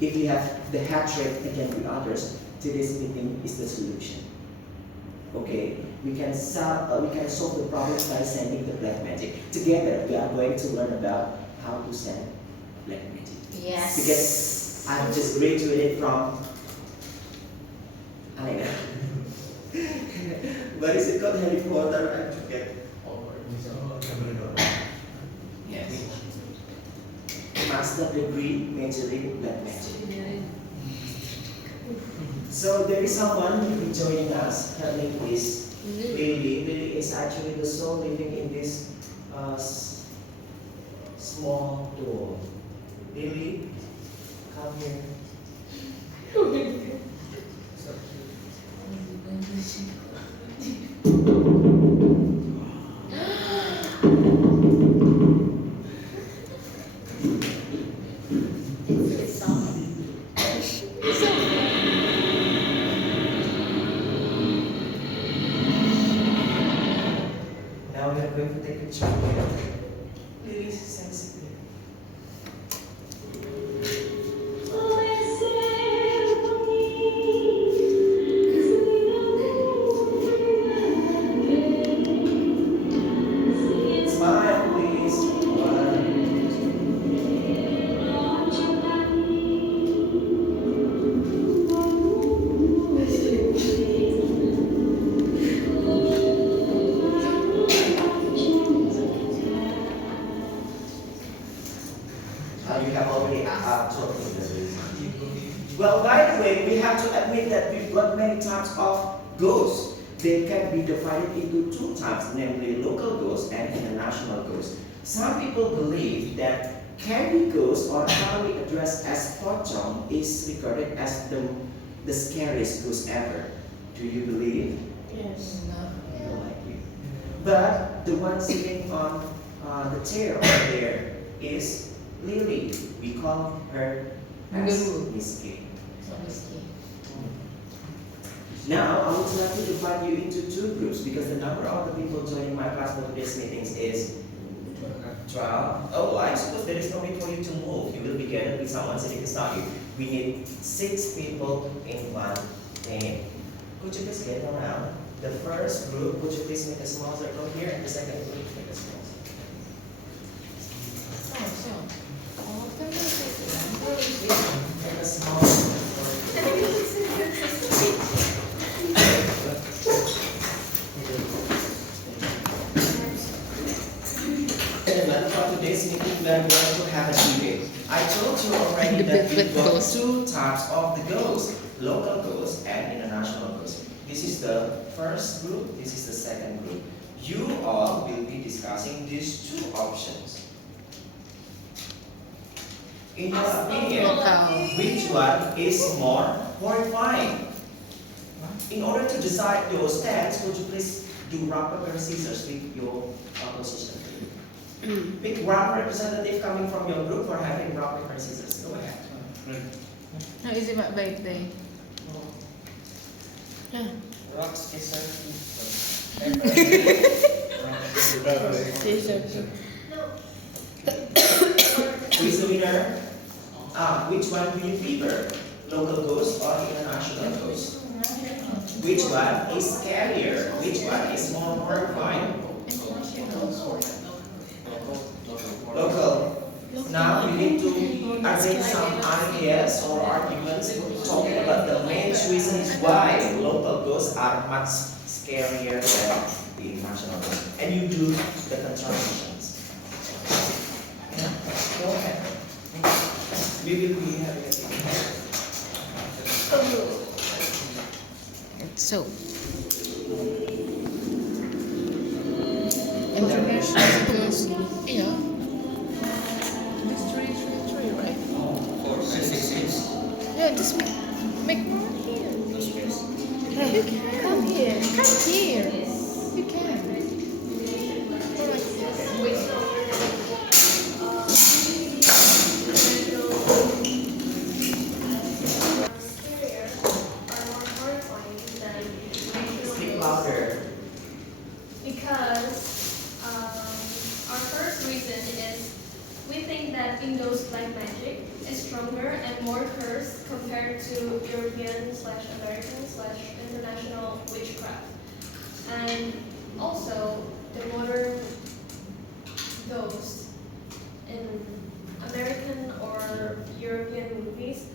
if you have the hatred against the others, today's meeting is the solution. Okay, we can solve the problem by sending the black magic. Together, we are going to learn about how to send black magic. Yes. Because I just graduated from Alena. What is it called? Harry Potter? I forget. Yes. Master degree majoring black magic. So there is someone who will be joining us. Her name is Lily. Lily is actually the soul living in this small door. Lily, come here. Now we are going to take a picture together. Lily is sensitive. Smile, please. You have already told me this. Well, by the way, we have to admit that we've got many types of ghosts. They can be divided into two types, namely local ghosts and international ghosts. Some people believe that candy ghost, or commonly addressed as pocong, is regarded as the scariest ghost ever. Do you believe? Yes. I don't like you. But the one sitting on the chair over there is Lily. We call her as Miss K. Now, I would like to divide you into two groups because the number of the people joining my class for today's meetings is 12. Oh, I suppose there is no need for you to move. You will be gathered with someone sitting beside you. We need 6 people in one team. Could you please get around? The first group, would you please make a small circle here, and the second group, make a small circle. Make a small circle. For today's meeting, we are going to have a debate. I told you already that we've got two types of the ghosts, local ghosts and international ghosts. This is the first group, this is the second group. You all will be discussing these two options. In your opinion, which one is more horrifying? In order to decide your stance, would you please do rock, paper, scissors with your opposition? Pick one representative coming from your group for having rock, paper, scissors. Go ahead. No, is it my birthday? Yeah. Rock, scissors, Scissors. Who is the winner? Which one do you prefer? Local ghost or international ghost? Which one is scarier? Which one is more horrifying? Local. Now we need to arrange some ideas or arguments talking about the main reasons why local ghosts are much scarier than the international ghosts. And you do the contradictions. Go ahead. We will be having a debate. So, international ghost, yeah. This three, right? 4, 5, 6, 6. Yeah, just make more here. Those space. You can come here. Come here. You can. Wait. Speak louder. Because our first reason is we think that Indo's black magic is stronger and more compared to European/American/international witchcraft. And also, the modern ghosts in American or European movies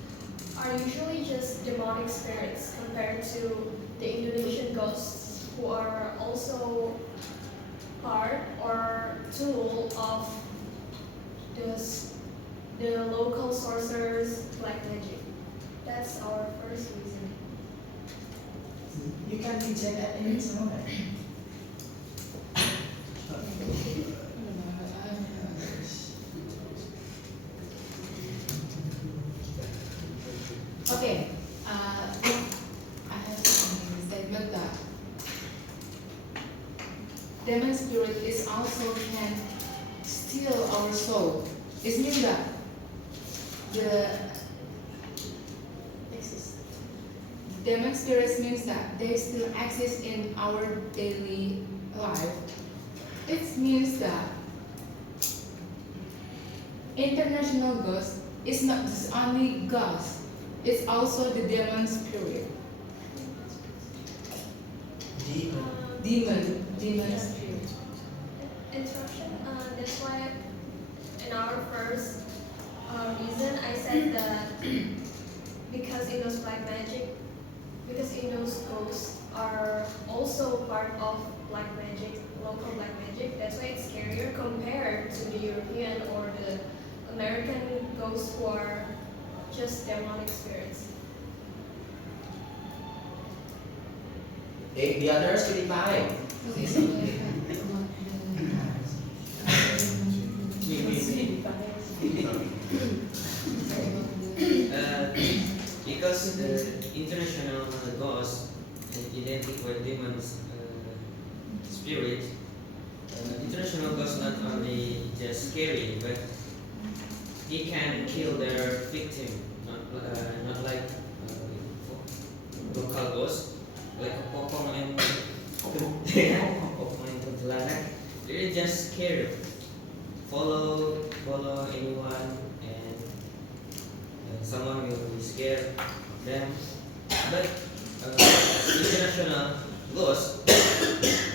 are usually just demonic spirits compared to the Indonesian ghosts who are also part or tool of the local sorcerers black magic. That's our first reason. You can reject at any time. Okay. I have something statement that demon spirit is also can steal our soul. It means that the demon spirits means that they still exist in our daily life. It means that international ghost is not just only ghost, it's also the demon spirit. Demon spirit. Interruption. That's why in our first reason I said that because Indo's black magic, because Indo's ghosts are also part of black magic, local black magic. That's why it's scarier compared to the European or the American ghosts who are just demonic spirits. The others can define. Okay, so Because the international ghost identical with demons spirit, international ghost not only just scary, but he can kill their victim, not like local ghost, like a pokong and pokong and kuntilanak. They're just scared, follow anyone, and someone will be scared of them. But international ghost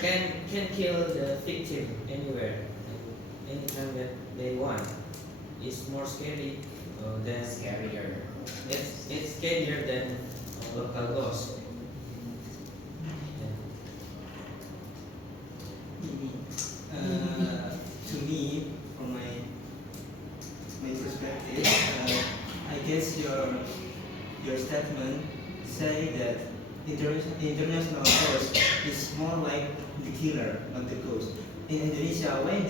can kill the victim anywhere, anytime that they want. It's more scary than Scarier. it's scarier than local ghost. To me, from my perspective, I guess your statement say that international ghost is more like the killer, not the ghost. In Indonesia, when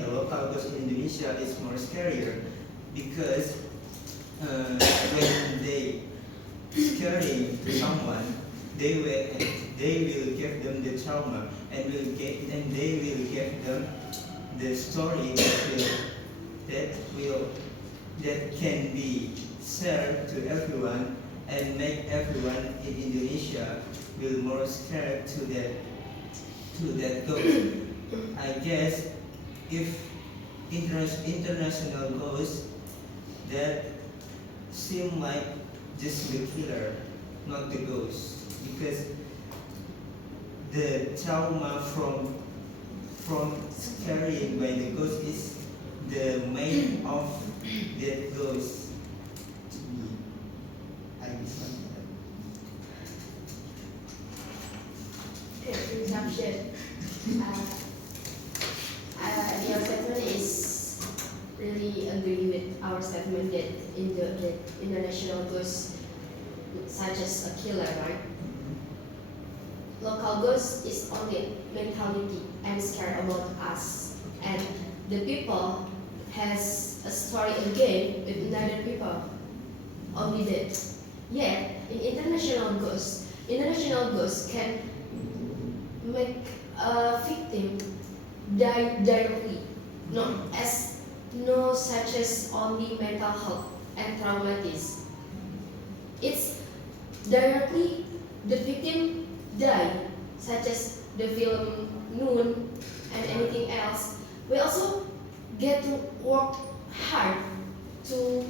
the local ghost in Indonesia is more scarier, because when they scaring to someone, they will give them the trauma and they will give them the story that can be shared to everyone and make everyone in Indonesia will more scared to that ghost. I guess if international ghost that seem like just the killer, not the ghost, because the trauma from scaring by the ghost is the main of that ghost. To me, I understand that. Presumption. Your statement is really agree with our statement that the international ghost such as a killer, right? Local ghost is only mentality and scared about us, and the people has a story again with another people. Only that. Yet in international ghosts can make a victim die directly, no such as only mental health and traumatis. It's directly the victim die, such as the film Noon and anything else. We also get to work hard to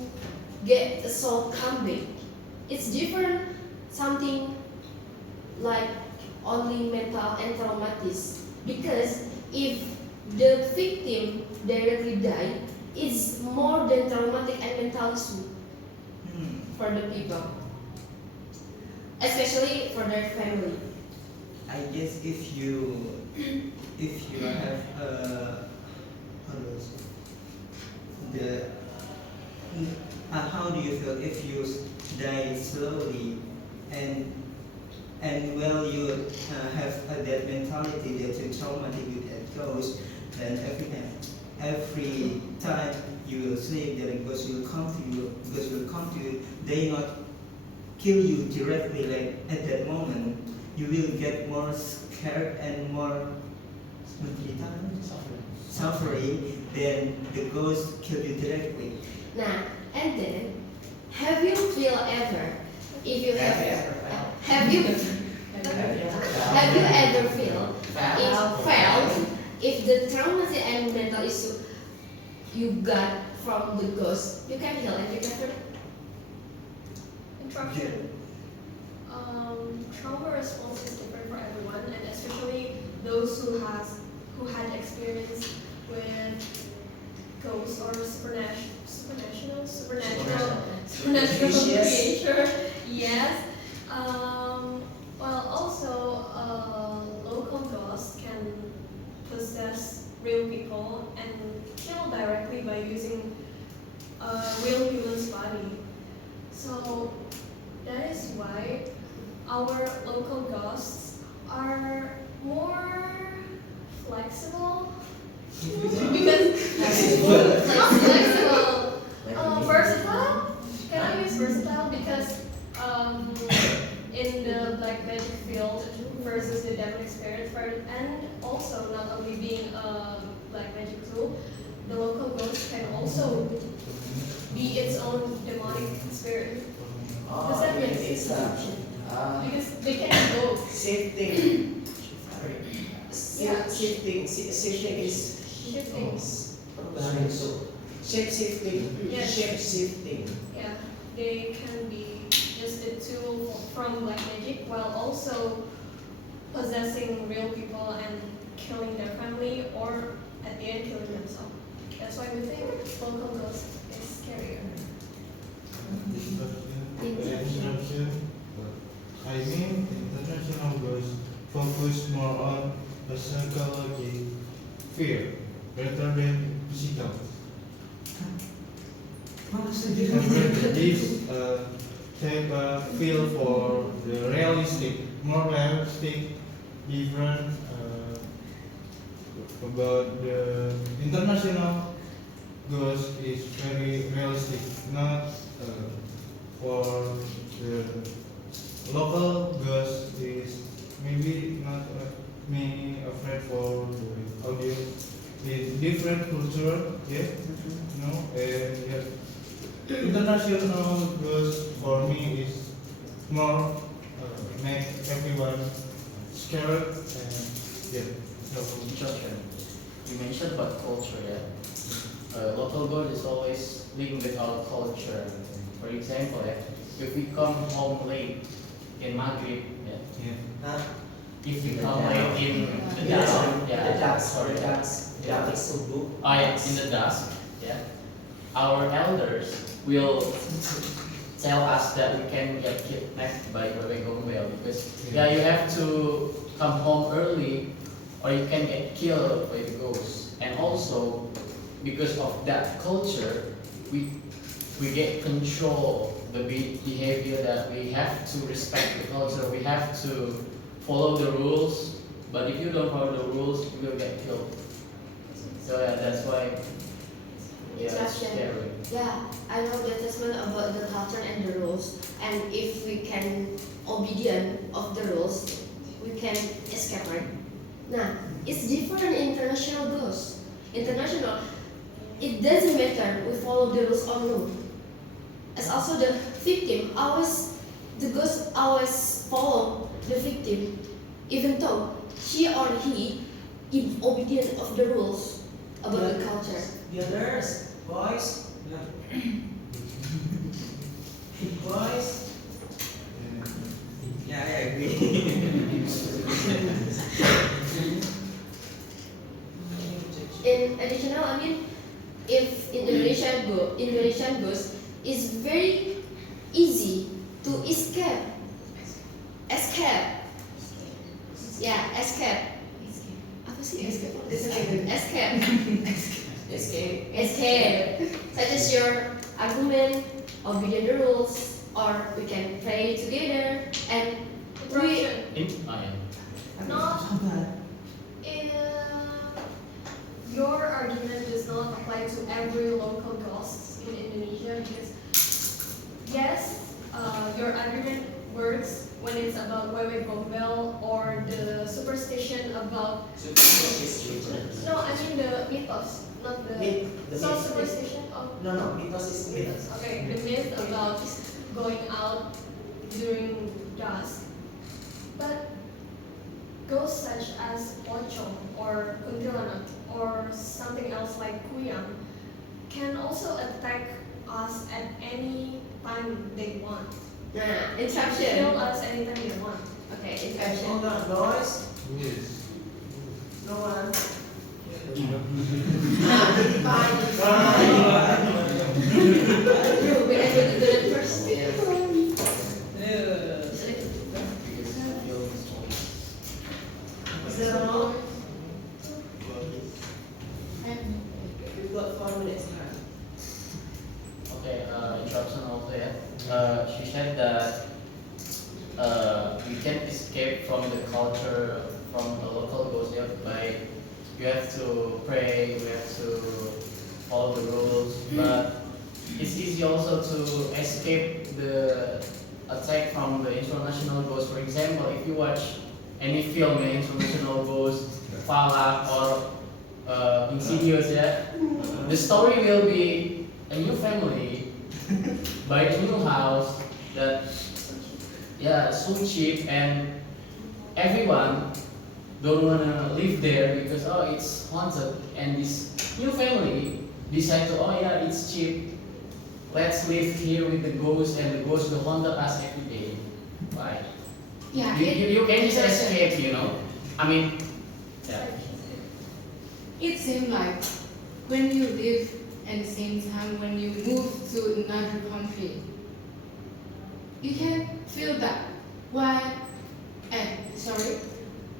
get the soul come back. It's different something like only mental and traumatis, because if the victim directly died, it's more than traumatic and mental issue for the people, especially for their family. I guess if you have how do I say, the how do you feel if you die slowly and well you have that mentality that you're traumatic with that ghost, then every time you will sleep that ghost will come to you, they not kill you directly like at that moment. You will get more scared and more suffering than the ghost kill you directly. Nah, and then, have you feel ever, if you have you ever feel if the traumatic and mental issue you got from the ghost, you can heal and recover? Interruption. Trauma response is different for everyone, and especially those who had experience with ghosts or supernatural creature. Yes. Well, also local ghosts can possess real people and kill directly by using a real human's body. So that is why our local ghosts are more flexible because not flexible, versatile. Can I use versatile because in the black magic field versus the demonic spirit, and also not only being a black magic tool, the local ghost can also be its own demonic spirit. Does that make it's sense? Because they can go. shifting. Yeah. Shifting is Shifting. so shape shifting. Yes. Shape shifting. Yeah, they can be just a tool from black magic while also possessing real people and killing their family, or at the end killing themselves. That's why we think local ghost is scarier. Interruption. I mean, international goals focus more on a psychology fear rather than physical. And this take a feel for the more realistic, different about the international ghost is very realistic, not for the local ghost is maybe not me afraid for the audience. It's different culture, yeah, and yeah. International ghost for me is more make everyone scared and yeah. So Interruption. You mentioned about culture, yeah. Local god is always linked with our culture. For example, if we come home late in Maghrib, Huh? if we come late in the dusk, The dusk subuh. in the dusk, yeah, our elders will tell us that we can get kidnapped by Wewe Gombel because you have to come home early or you can get killed by the ghost. And also because of that culture, we get control the behavior that we have to respect the culture, we have to follow the rules, but if you don't follow the rules, you will get killed. So that's why it's Interruption. scary. Yeah, I know the assessment about the culture and the rules, and if we can obedient of the rules, we can escape, right? Nah, it's different in international goals. International, it doesn't matter we follow the rules or no. As also the victim, the ghost always follow the victim, even though she or he is obedient of the rules about the culture. The others, boys. Boys. international, I mean, if Indonesian ghost is very easy to escape. Yeah, escape. Apa sih escape? Escape. Such as your argument, obedient the rules, or we can pray together and we. Interruption. Not your argument does not apply to every local ghost in Indonesia because yes, your argument works when it's about Wewe Gombel or the superstition about no, I mean the mythos, not the superstition of No, mythos is myth. okay, the myth about going out during dusk, but ghosts such as pocong or kuntilanak or something else like kuyang can also attack us at any time they want. Nah, Kill interruption. us anytime they want. Okay, Hold interruption. on, guys. Yes. No one. You, we are going to do it first. Is that all? We've got 4 minutes left. Okay, interruption also she said that we can escape from the culture, from the local ghost by you have to pray, you have to follow the rules, but it's easy also to escape the attack from the international ghost. For example, if you watch any film, international ghost, Falak or Insidious, the story will be a new family buy a new house that so cheap and everyone don't wanna live there because it's haunted and this new family decide to it's cheap, let's live here with the ghost and the ghost will haunt us every day. Right? Yeah, You can just escape, I mean, it seems like when you live at the same time when you move to another country, you can feel that. Why?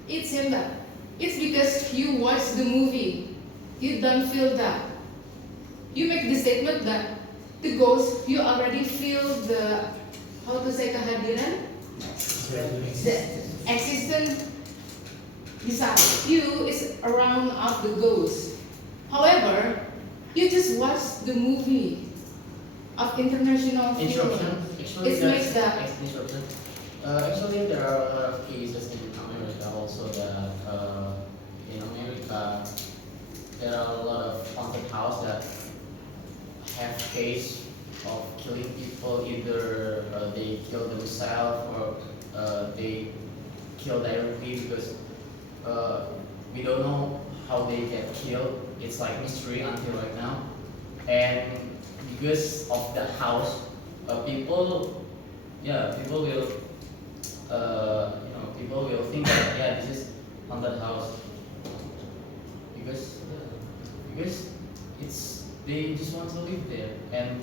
It seems that it's because you watch the movie, you don't feel that. You make the statement that the ghost, you already feel the, how to say, kehadiran? The existence beside you is around of the ghost. However, you just watch the movie of international film. interruption. Actually, It makes that. interruption. Actually, there are a lot of cases in America also that in America there are a lot of haunted house that have case of killing people. Either they kill themselves or they kill directly because we don't know how they get killed. It's like mystery until right now. And because of the house, people will people will think that this is haunted house because it's they just want to live there and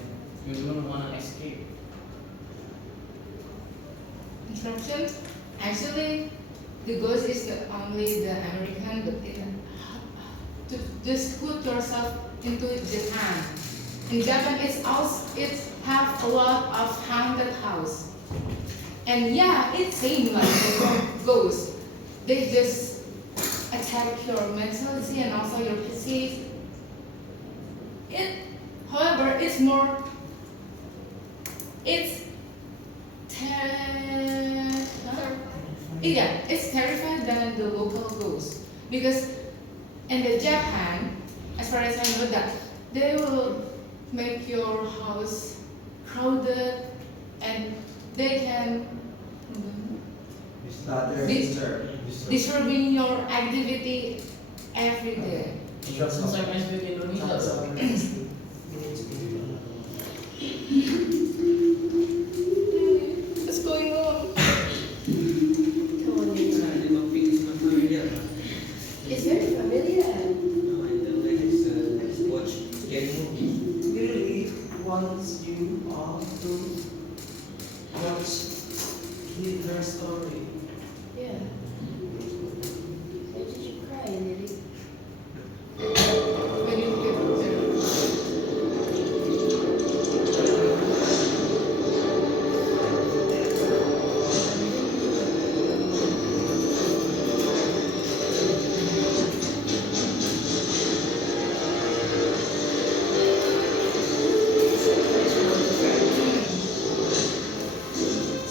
you don't want to escape. Interruption. Actually, the ghost is only the American, but to just put yourself into Japan. In Japan, it have a lot of haunted house. And it seems like a ghost. They just attack your mentality and also your physique. However, it's terrified than the local ghost because in the Japan, as far as I know that they will make your house crowded and they can disturbing your activity every day. Interruption sama SBY di Indonesia. What's going on? It's very familiar. with her story. Yeah. Why did you cry, Lily? When you get there.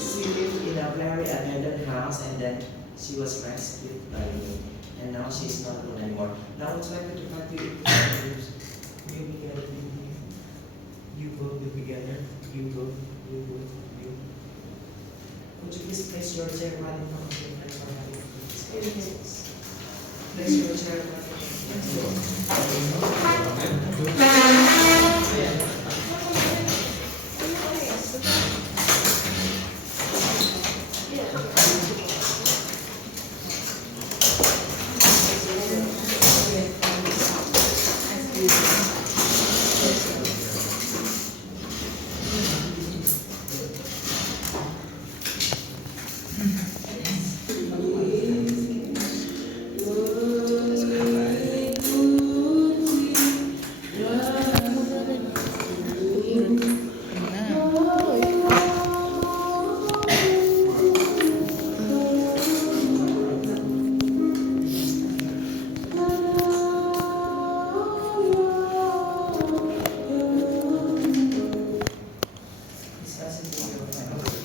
She lived in a very abandoned house and then she was rescued by me. And now she's not alone anymore. Now it's like the fact you maybe you go together, you go, you. Would you please place your chair right in front of me? Place your chair right in front of me.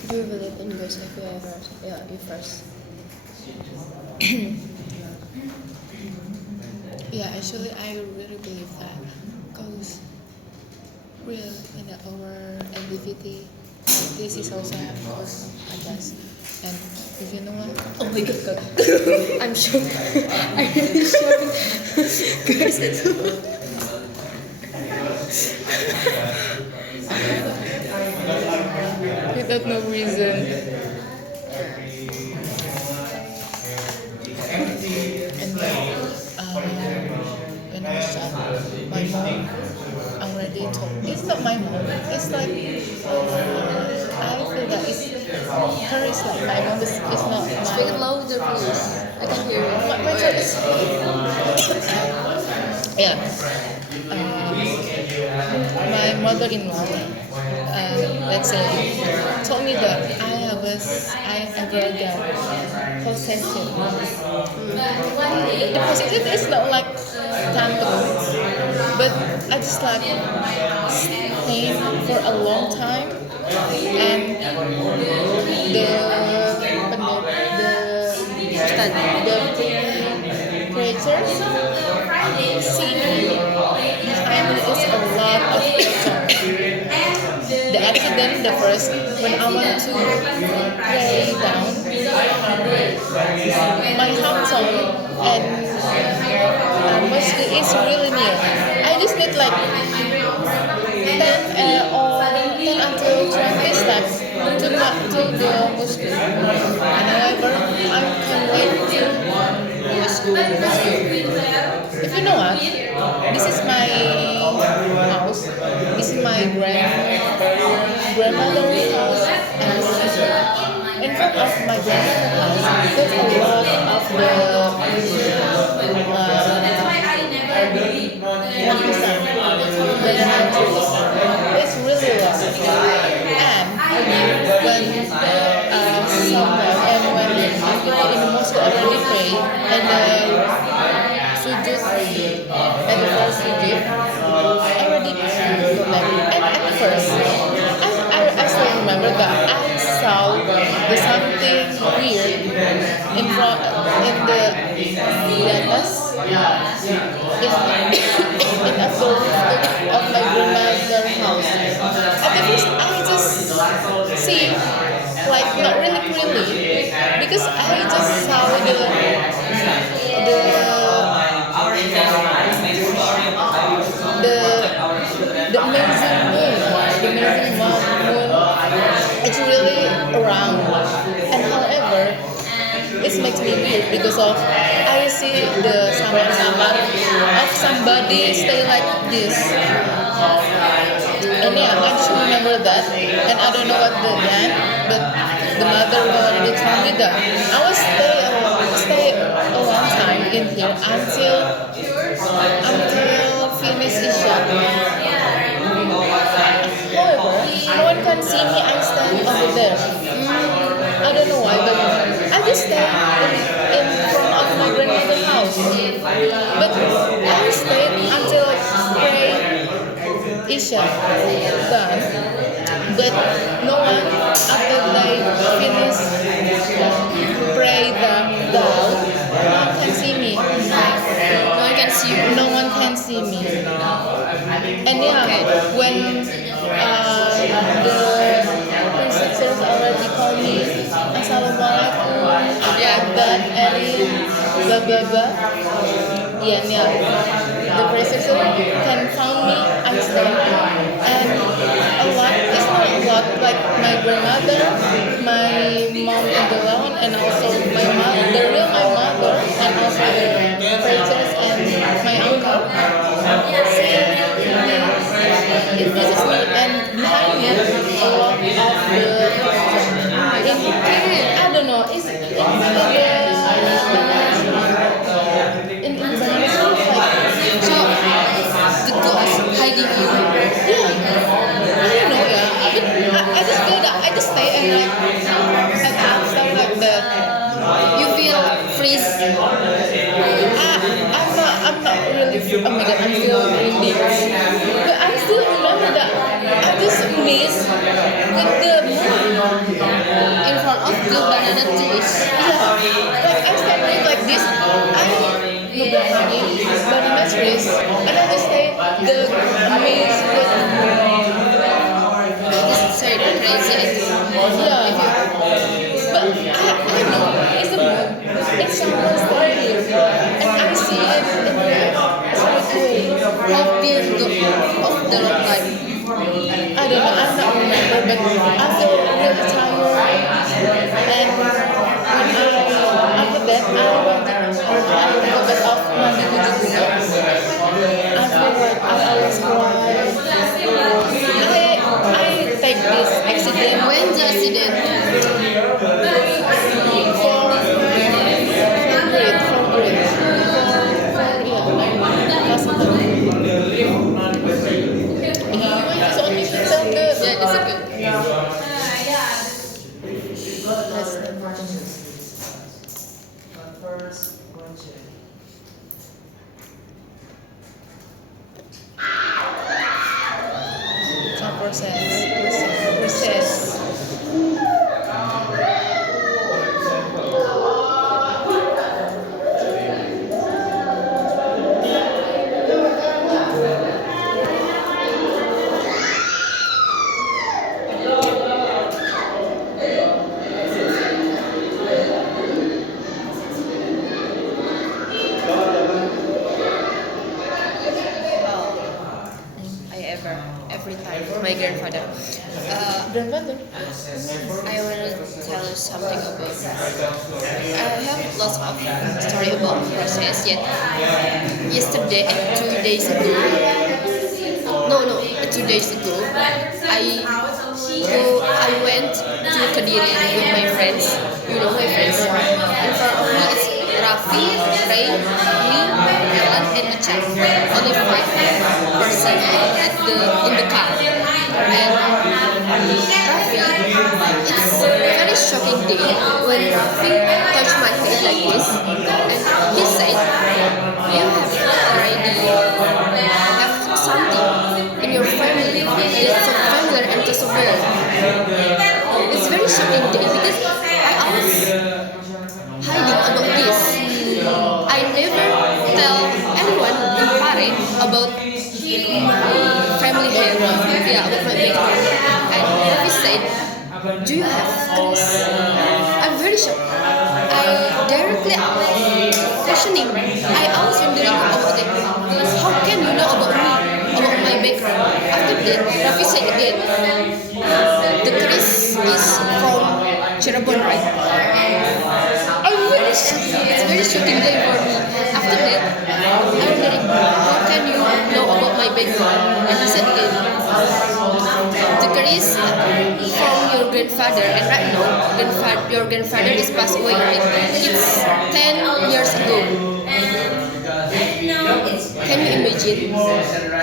Do you believe in ghosts? Have you ever? Yeah, you first. Yeah, actually, I really believe that ghosts real in our activity. This is also because I guess. And if you know what? Oh my god, I'm shocked. I'm really shocked. Guys, without no reason. And when I was child, my mom already told me, it's not my mom, it's like, I feel that it's, her is like my mom, it's not my Speak louder, please. I can hear you. my child is, yeah, my mother-in-law, let's say, told me that I ever got possession. The possession is not like tanto, but I just like stayed for a long time, and the creatures see me, and it's a lot of pressure. The accident, the first, when I want to lay down, my hometown and mosque is really near. I just need like 10 until 20 steps to the mosque. And however, I can wait to mosque. If you know what, this is my house. This is my grandmother's house, and in front of my grandmother's house, there's a lot of banana trees. It's really long, and when someone and when people in the mosque already pray and sujud at the first sujud, I already go back. And at first, I still remember that I saw the something weird in front in the atas in a door of my grandmother's house. At the first, I just see like not really clearly because I just saw the amazing moon, it's really around. And however, it makes me weird because of I see the sama-sama of somebody stay like this. And yeah, I just remember that, and I don't know what the end, but the mother was God, I was stay a long time in here until finish Isha. However, no one can see me. I stand over there. I don't know why, but I just stay in front of my grandmother's house. But I stayed until pray Isha done. But no one after they finish pray the down, no one can see me. No one can see you. No one can see me. And yeah, when the preceptors already call me Assalamualaikum, that Erin, blah blah blah. Yeah, the preceptor can found me. I stand and a lot. It's not a lot. Like my grandmother, my mom in the lawn, and also my mother, the real my mother, and also the preachers and my uncle. It visits me, and behind me a lot of I don't know. It's in Indonesia like so the ghost hiding you. Yeah, I don't know. Yeah, I just do that. I just stay and stuff like that. You feel freeze. I'm not really. Oh my god, I'm still really. But I still remember that. I just miss with the moon in front of the banana trees. Yeah, like I standing like this. I ngebelakangin banana trees, and I just stay the maze with the moon. It's so crazy. Yeah. But I know it's the moon. It's someone's here, and I see it in the straight away. How big of the light? I don't know. I'm not remember, but after really tired, and when after that I go back off mandi tujuh bunga. Afterward, I always cry. I take this accident. When the accident? Process. Every time my grandfather. Grandfather. I want to tell you something about. I have lots of story about process. Yet yesterday and 2 days ago. No, 2 days ago. I went to Kediri with my friends. You know my friends. In front of me it's Raffi, Ray, me, Ellen, and Achan. Only 5 person in the car. And Raffi, it's a very shocking day when Raffi touched my head like this, and he said, "You have already have something in your family that's so familiar and so well." It's very shocking day because I always hiding about this. I never tell anyone in Pare about my family hair, about my background. And he said, "Do you have Chris?" I'm very shocked. I directly questioning. I asked him about it. How can you know about me, about my background? After that, Raffi said again, "The Chris is from Cirebon, right?" I'm very shocked. It's very shocking day for me. After that, I'm wondering, how can can you know about my background? And he said again, the curse from your grandfather, and right now, your grandfather is passed away, right? It's 10 years ago. Can you imagine? How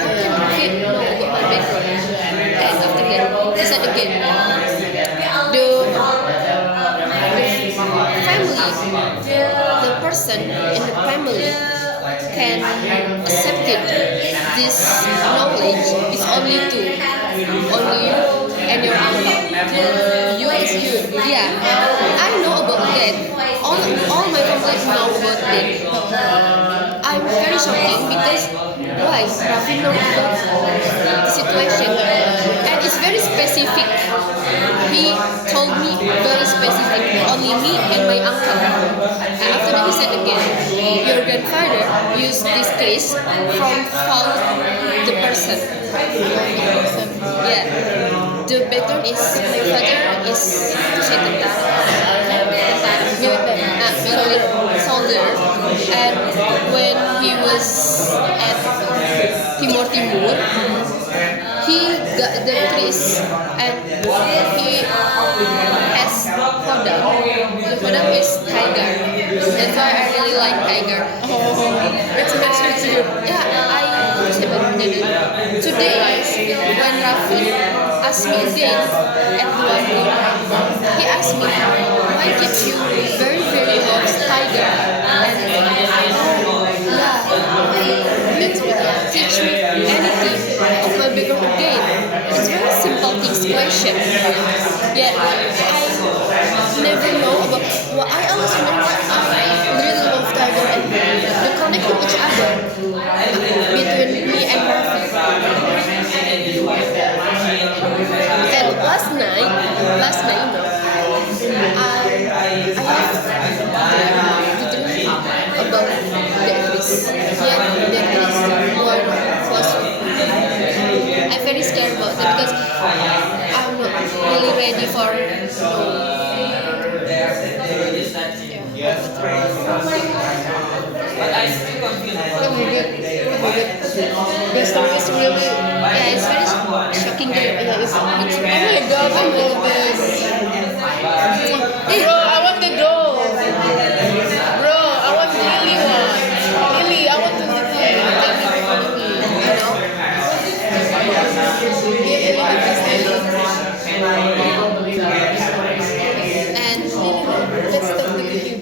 can a kid know about my background? And after that, he said again, the person in the family can accept it. This knowledge is only two, only you and your uncle. You is you. Yeah, I know about that. All my family know about that. I'm very shocking because why? Raffi know about the situation and it's very specific. He told me very specific, only me and my uncle. And after that he said again, your grandfather used this case from fault the person. Yeah, the background is my father is soldier, and when he was at Timur Timur, he got the Chris and he has Hodam. The Hodam is tiger. That's why I really like tiger. It's good. Yeah, I today when Raffi asked me again at Luandu, he asked me why did you very love tiger and teach me anything of my background again. It's very simple things question. Yeah, I never know about what I always remember I really love tiger and the connecting each other between me and Raffi. And last night, I have the dream about the actress. Yeah, the actress one was. I'm very scared about that because I'm not really ready for. The story is really, Yeah, it's very shocking. It's oh my god, I love this. Bro, I want the doll. Bro, I want Lily one. Lily, I want the Lily. And Let's stop the video.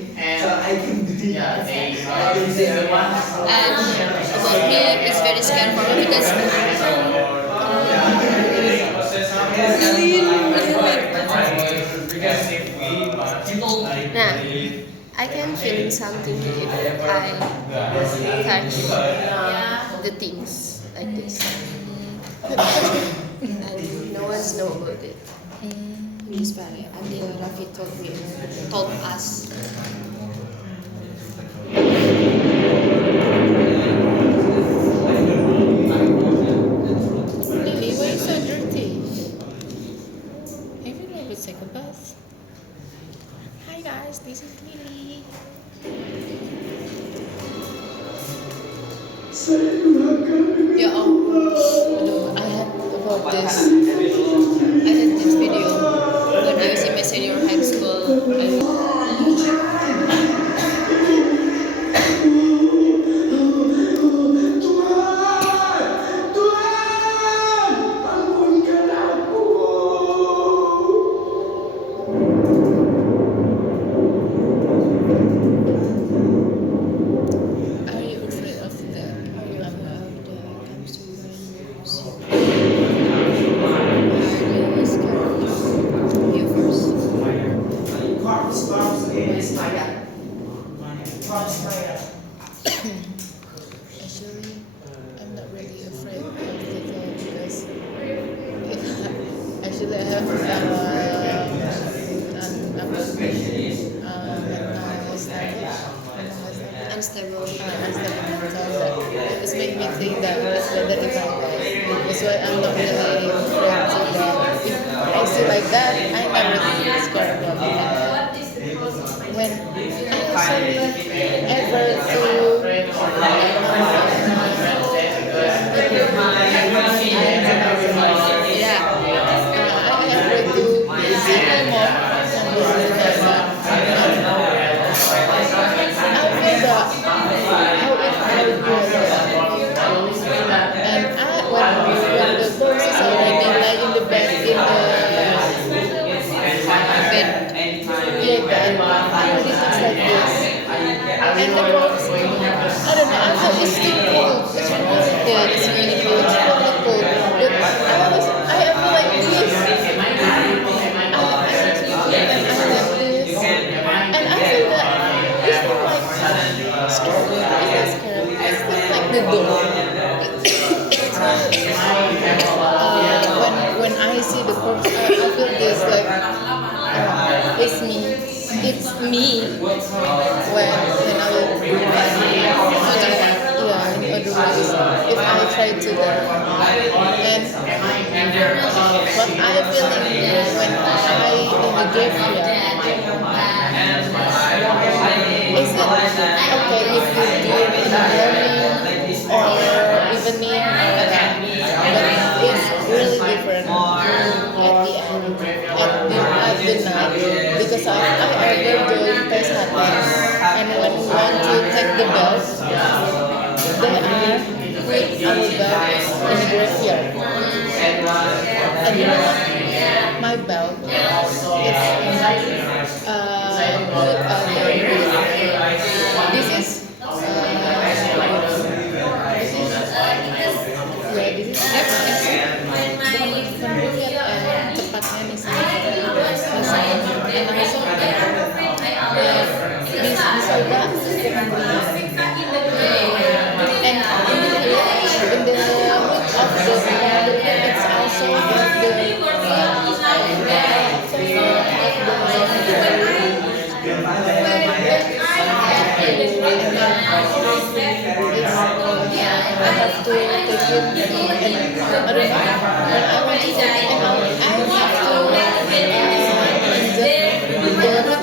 and about me, it's very scary for me because nah, I can feeling something if I touch the things like this, and no one's know about it. This part until Raffi told us. Lily, why are you so dirty? I feel like it's like a bath. Hi guys, this is Lily. Yeah, aduh, I had about this. I had this video when I was in my senior high school. Are you afraid of that? Are you You first. Actually, I'm not really afraid of the dog because actually I have Unstable. it's made me think that it's better if I die. That's why I'm not really afraid to die. If I see like that, I'm not really scared about it. When I also ever to When I see the corpse, I feel this like it's me. It's me when I will yeah, in other ways if I try to learn. And what I feel when I in the graveyard is that okay if you do it in the morning or evening, but it's really different at the end, at the night, because I ever go in Pes Haten, and when we want to take the bells, they are with our bells in the graveyard. And you know what? My bell is this is tepatnya di sini and in the root of the it's also I have to take it and I don't know when I want to take it and I have to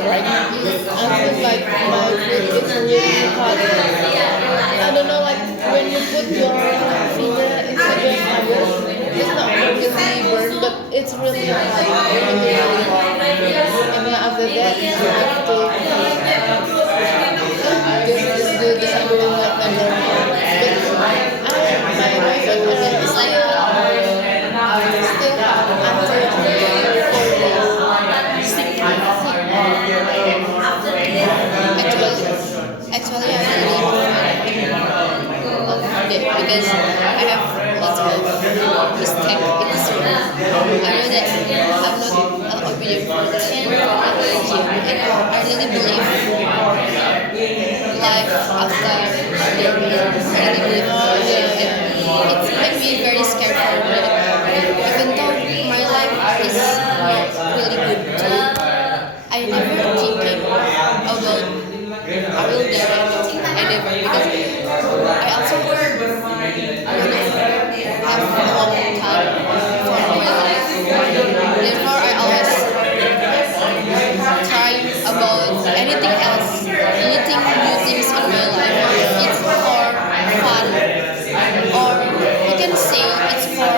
right now. I feel like my foot is really hot. I don't know, like when you put your finger into the fire, it's not really burn, but it's really hot. Really hot. And then after that, you have to just do the something like that. My wife always still Actually, I'm really because I have lots of mistakes in this room. I know that I'm not obedient for the religion, and I really believe life after death. I really believe it makes me very scared for me. Even though my life is not really good too, I never thinking about I will die. I never, because I also want to have a long time for my life. Therefore, I always try about anything else, anything new things in my life. It's for fun, or you can say it's for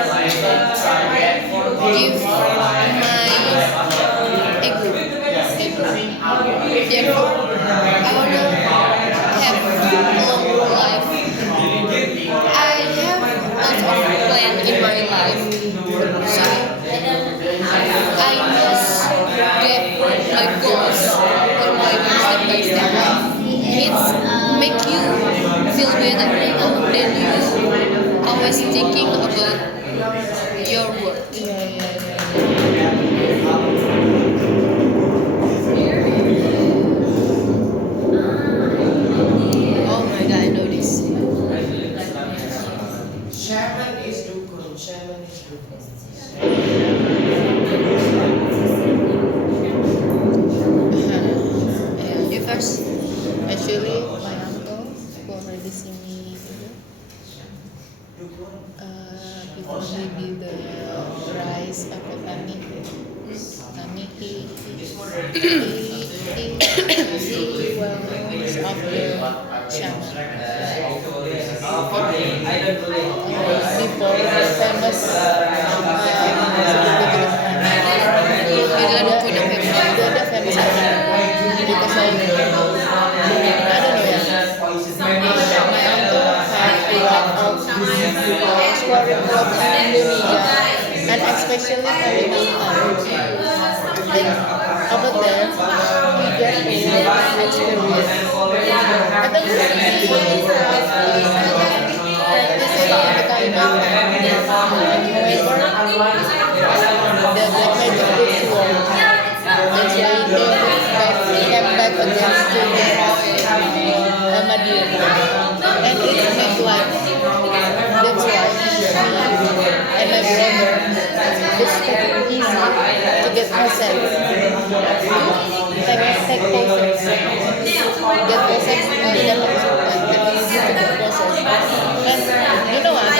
give my ego. Therefore, I want to have a long life. I have lots of plans in my life, so I must get my goals on my step by step. It's make you feel better than you always thinking about your work. Oh my god, I know this. Shaman is dukun. Shaman is dukun. You first. Actually, my uncle who already see me before he did the rise of the family. He was of the shaman. Before the famous the famous because I don't know, my uncle have a lot of exploring work in Indonesia, and especially Kalimantan. Like over there, we get a lot of experience. I think we have practicing in the Kalimantan. However, the black magic books were. That's why they came back again to the Madiun. And it made like, that's why me and my brother it's easy to get possessed. Take possessed. Get possessed and then it's easy to get possessed. And you know what?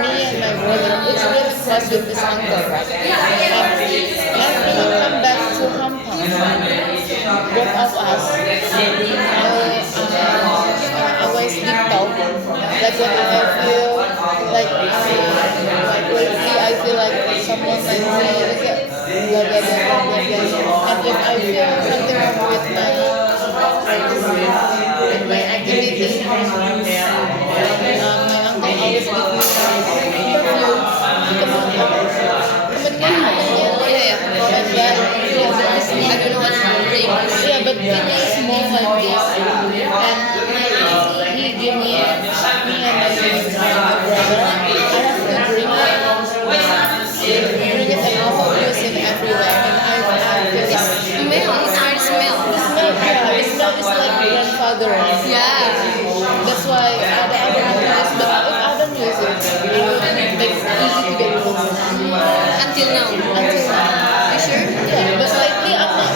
Me and my brother, it's really close with this uncle. And when we come back to hometown, both of us always deep talk. Like when I feel like lately I feel like someone like me, like blah blah blah blah blah. And if I feel something wrong with my activity, my uncle always give me perfume. I don't know what to bring. Yeah, but he small like this, and he give me and my brother. I have to bring it and also use it everywhere. And I feel It's very smell. the smell is like grandfather. Yeah. That's why other uncles, but if other music, it will make it easy to get rid of. Until now. Until now. You sure? Yeah, but lately I'm not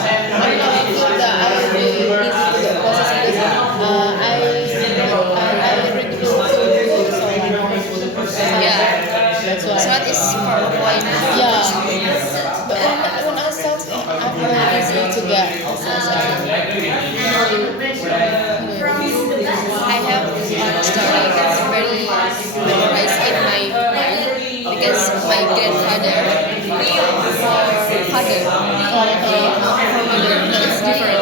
feel that I will be easy to get processed because I read to Yeah. that's why. So that is part of why. Yeah. But when I start, I'm very easy to get processed. I have a story that's very memorized in my mind because my grandfather father it's different.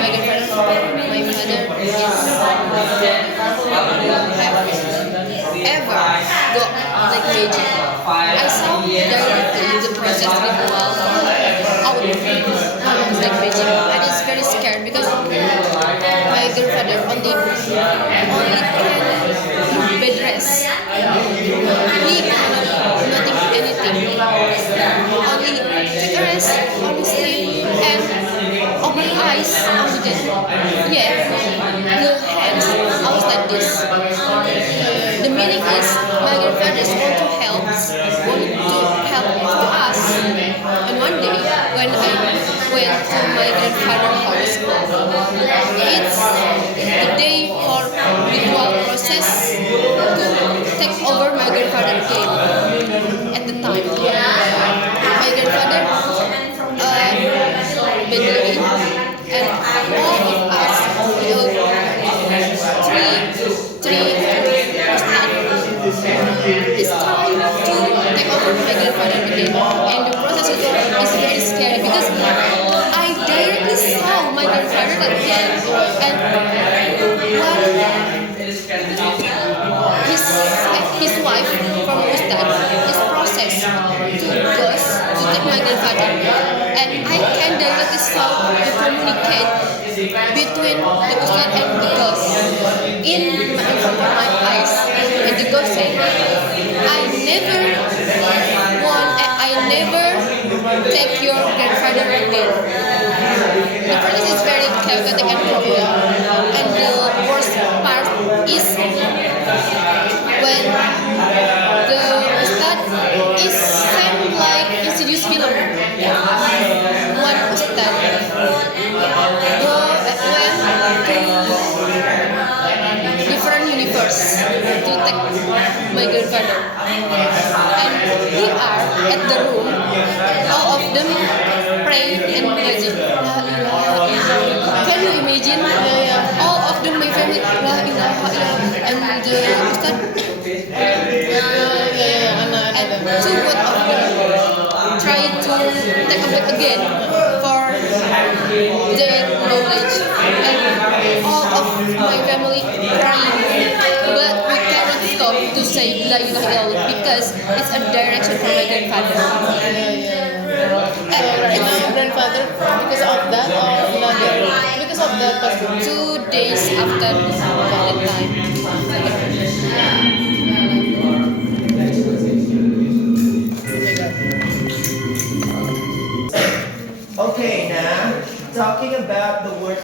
My grandfather, my father is ever got like magic. I saw directly the process ritual out like magic. I was very scared because my grandfather only can do bed rest. He cannot nothing anything. Only take a rest, only sleep and open eyes only then. Yeah, the hands I was like this. The meaning is my grandfather want to help to us. And one day when I went to my grandfather's house, it's the day for ritual process to take over my grandfather again. At the time, my grandfather bedridden, and all of us, three is trying to take over my grandfather again. And the process is very scary because I directly saw my grandfather again, and his wife from Ustad is processed to ghost to take my grandfather, and I can directly saw the communicate between the Ustad and the ghost in front of my eyes, and the ghost said, I never take your grandfather again. The process is very chaotic and problem, and the worst part is when the Ustad is same like introduce film. One Ustad go went to different universe to take my grandfather, and they are at the room. All of them pray and magic. La ilaha illallah. Can you imagine? All of them my family. La ilaha illallah. And the Ustad. And two of them try to take a back again for my family crying, but we cannot stop to say La ilaha illallah because it's a direction from my grandfather. It's grandfather because of that or another? Because of that person. 2 days after that time. Okay, now talking about the word